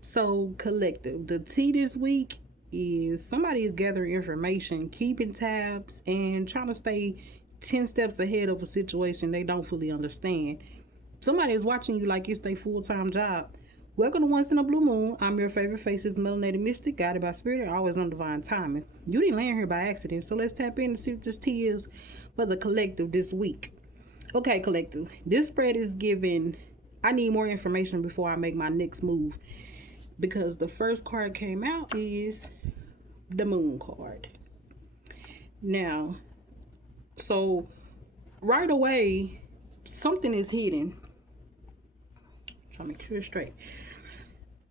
So, collective. The T this week is somebody is gathering information, keeping tabs, and trying to stay 10 steps ahead of a situation they don't fully understand. Somebody is watching you like it's their full time job. Welcome to Once in a Blue Moon. I'm your favorite faces, Melanated Mystic, guided by spirit, always on divine timing. You didn't land here by accident, so let's tap in and see what this T is for the collective this week. Okay, collective. This spread is given. I need more information before I make my next move because the first card came out is the Moon card. Now, so right away, something is hidden. Trying to make sure it's straight.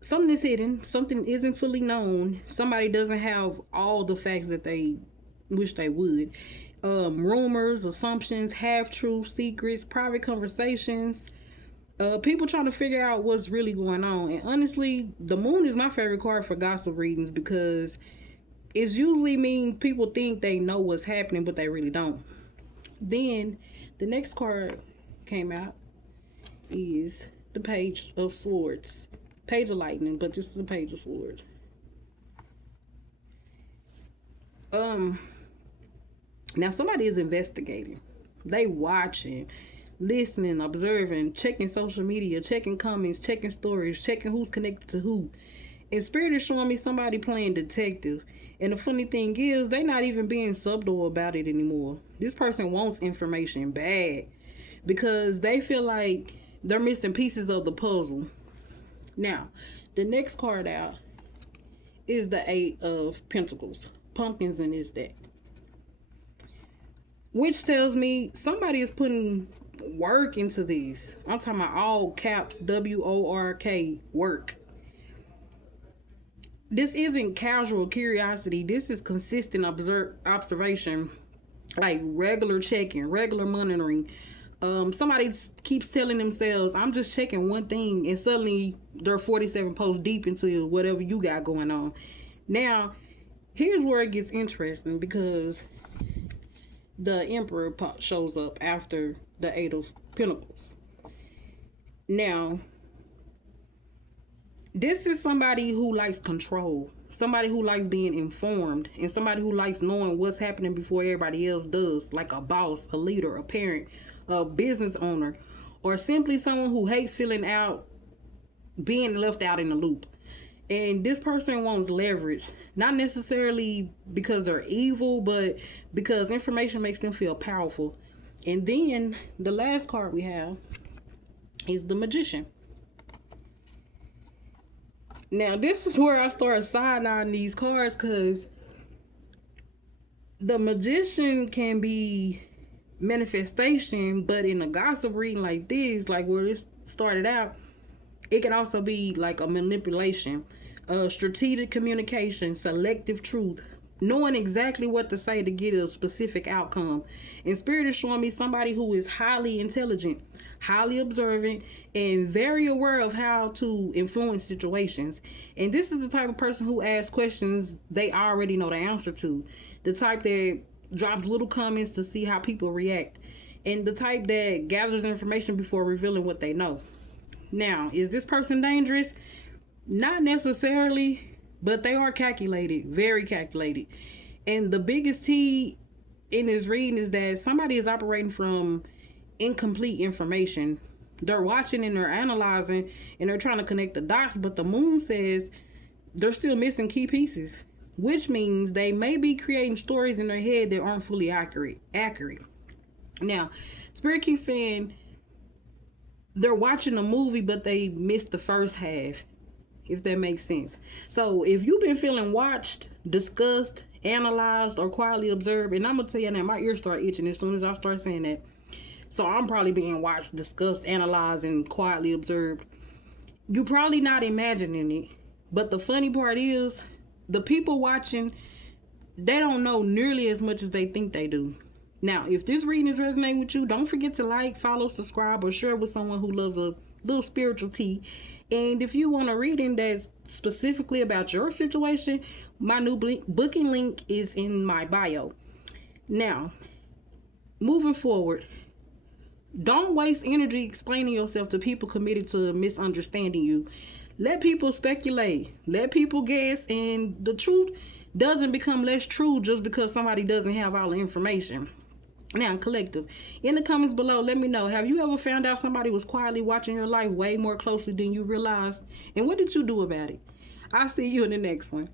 Something is hidden. Something isn't fully known. Somebody doesn't have all the facts that they wish they would. Rumors, assumptions, half truths, secrets, private conversations. People trying to figure out what's really going on. And honestly, the moon is my favorite card for gossip readings because it's usually mean people think they know what's happening, but they really don't. Then the next card came out is the Page of Swords. Page of Lightning, but this is the Page of Swords. Now somebody is investigating. They watching, listening, observing, checking social media, checking comments, checking stories, checking who's connected to who. And Spirit is showing me somebody playing detective. And the funny thing is, they're not even being subtle about it anymore. This person wants information bad because they feel like they're missing pieces of the puzzle. Now, the next card out is the Eight of Pentacles. Pumpkins in this deck. Which tells me somebody is putting work into these. I'm talking about all caps, WORK, work. This isn't casual curiosity. This is consistent observation, like regular checking, regular monitoring. Somebody keeps telling themselves, I'm just checking one thing, and suddenly they're 47 posts deep into whatever you got going on. Now, here's where it gets interesting because the Emperor shows up after the Eight of Pentacles. Now, this is somebody who likes control, somebody who likes being informed, and somebody who likes knowing what's happening before everybody else does, like a boss, a leader, a parent, a business owner, or simply someone who hates being left out in the loop. And this person wants leverage, not necessarily because they're evil, but because information makes them feel powerful. And then the last card we have is the Magician. Now, this is where I start side-eyeing these cards because the Magician can be manifestation, but in a gossip reading like this, like where this started out, it can also be like a manipulation, strategic communication, selective truth, knowing exactly what to say to get a specific outcome. And Spirit is showing me somebody who is highly intelligent, highly observant, and very aware of how to influence situations. And this is the type of person who asks questions they already know the answer to. The type that drops little comments to see how people react. And the type that gathers information before revealing what they know. Now, is this person dangerous? Not necessarily, but they are calculated, very calculated. And the biggest T in this reading is that somebody is operating from incomplete information. They're watching and they're analyzing and they're trying to connect the dots, but the moon says they're still missing key pieces, which means they may be creating stories in their head that aren't fully accurate. Now, Spirit keeps saying they're watching a movie, but they missed the first half, if that makes sense. So if you've been feeling watched, discussed, analyzed, or quietly observed, and I'm going to tell you that my ears start itching as soon as I start saying that. So I'm probably being watched, discussed, analyzed, and quietly observed. You're probably not imagining it. But the funny part is, the people watching, they don't know nearly as much as they think they do. Now, if this reading is resonating with you, don't forget to like, follow, subscribe, or share with someone who loves a little spiritual tea. And if you want a reading that's specifically about your situation, my new booking link is in my bio. Now, moving forward, don't waste energy explaining yourself to people committed to misunderstanding you. Let people speculate. Let people guess, and the truth doesn't become less true just because somebody doesn't have all the information. Now, collective, in the comments below, let me know, have you ever found out somebody was quietly watching your life way more closely than you realized? And what did you do about it? I'll see you in the next one.